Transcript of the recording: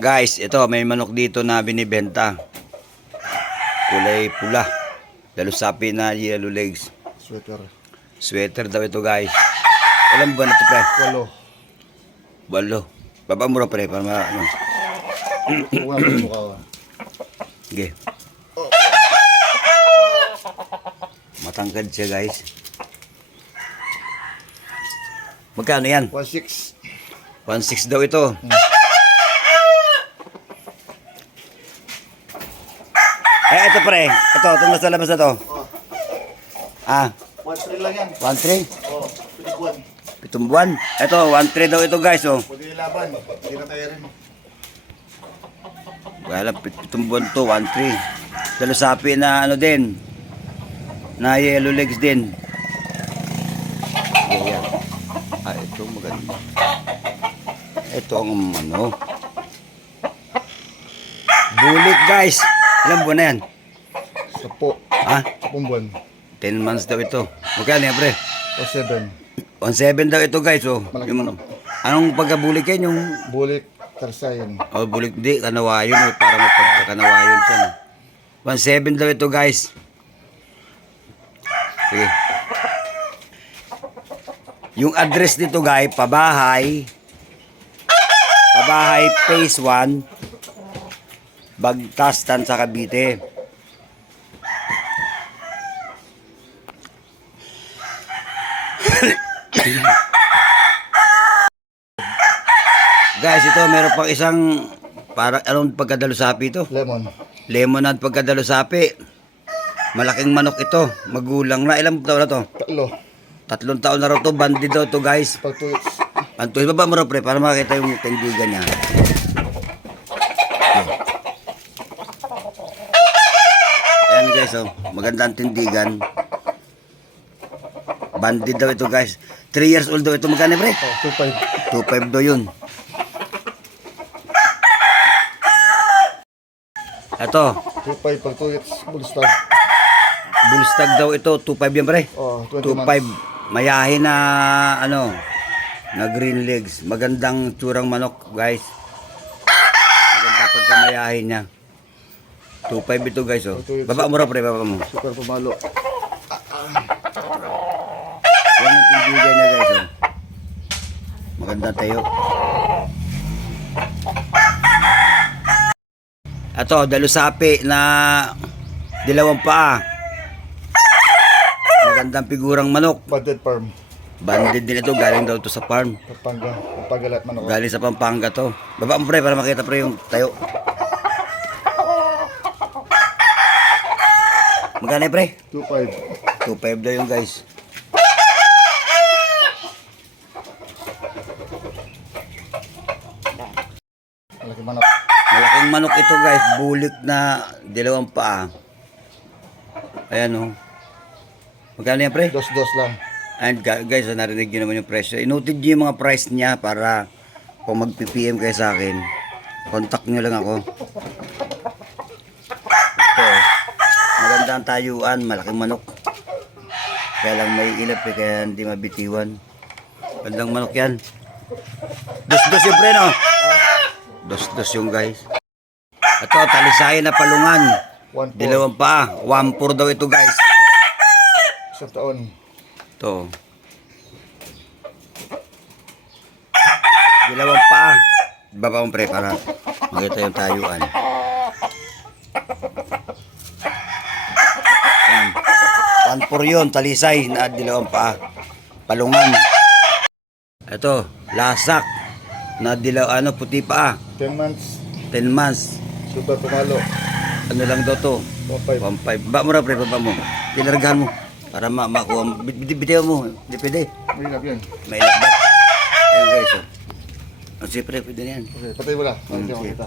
Guys, ito may manok dito na binibenta. Kulay pula. Dalusapi na yellow legs. Sweater. Sweater daw ito, guys. Ilan ba na ito, pre? 8. 8. Baba mo pre para ano. Kuha mo yung mukha. Sige. Matangkad siya, guys. Magkano yan? 1.6. 1.6 daw ito. Eh, ito pre. Ito, itong nasa labas na to. Ah, 1.3 lang yan. 1.3. Oh, 7 buwan. 7 buwan. Ito, 1.3 daw ito, guys. Oh. Pwede nilaban. Hindi na tayo rin. Wala, 7 buwan to, 1.3. Dalusapi na ano din. Na yellow legs din. Yan. Ah, ito maganda. Ito ang ano. Bulik, guys. Ilang buwan na yan? 10. Ha? 10 buwan. 10 months daw ito. Magkano yan, pre? O 7. 1.7 daw ito, guys. Oh. Malaki Yung, anong pagkabulik yan? Yung Bulik. Tarsayan. oh, bulik di, kanawayon. Oh. Para may pagkakanawayon siya. No? 1.7 daw ito, guys. Sige. Yung address dito, guys, Pabahay Phase 1, Bagtastan sa Cavite. Guys, ito meron pang isang parang anong pagkadalusapi ito? Lemon. Lemon at pagkadalusapi. Malaking manok ito. Magulang na. Ilang taon na to? 3 3. taon na raw to. Bandi daw to, guys. Pag 2 weeks. Antuin baba mo raw, pre, para makita yung tindigan niya. Ayan, guys, oh. Maganda ang tindigan. Bandi daw ito, guys. 3 years old daw ito. Magkano, pre? Oh, 2.5. 2.5 daw yun. Ito, 2.5 pag 2 weeks. Bullstag. bullstag daw ito. 2.5 yan, pre. Oh, 20 2.5. months. Mayahin na, ano, na green legs. Magandang tsurang manok, guys. Magandang pagkamayahin niya. 2.5 ito, guys, oh. Baba mo raw, pre, baba mo. Super pumalo. Yan yung tindigan niya, guys, oh. Magandang tayo. Ito, dalusapi na dilawang paa. Magandang figurang manok. Banded farm. Banded din ito, galing daw to sa farm. Pampanga. Pampagalat manok. Galing sa Pampanga to. Baba mo, pre, para makita, pre, yung tayo. Magkano, pre? 2.5. 2.5 daw yung, guys. Malaki manok. Malaking manok ito, guys. Bulik na dalawang paa. Ayan, oh. Magkano yan, pre? 2 lang. And guys, narinig nyo naman yung presyo. Inoted nyo yung mga price niya para kung mag-PPM kayo sa akin, contact nyo lang ako. Ito, maganda ang tayuan, malaking manok. Kaya lang may ilap eh, kaya hindi mabitiwan. Gandang manok yan. Dos-dos yung pre, no? Dos-dos yung, guys. Ito, talisayan na palungan. 1.4. Dalawang paa. 1.4 daw ito, guys. 1 taon. Ito. Dalawang paa. Baba mo, pre, para makita yung tayuan. Yan. 1.4 yun, talisay na dalawang paa. Palungan. Ito, lasak na dilaw, ano, puti paa. 10 months. 10 months. Super pumalo. Ano lang daw to? 1.5. 1.5. Baba mo na, pre, baba mo. Pinargahan mo. Para makuha mo. Bitiw mo. Hindi pwede. May lab yan. May lakbat. Ayan, guys. Oh. Sige, pre, pwede na yan. Okay, patay mo na. Hindi sige. makita.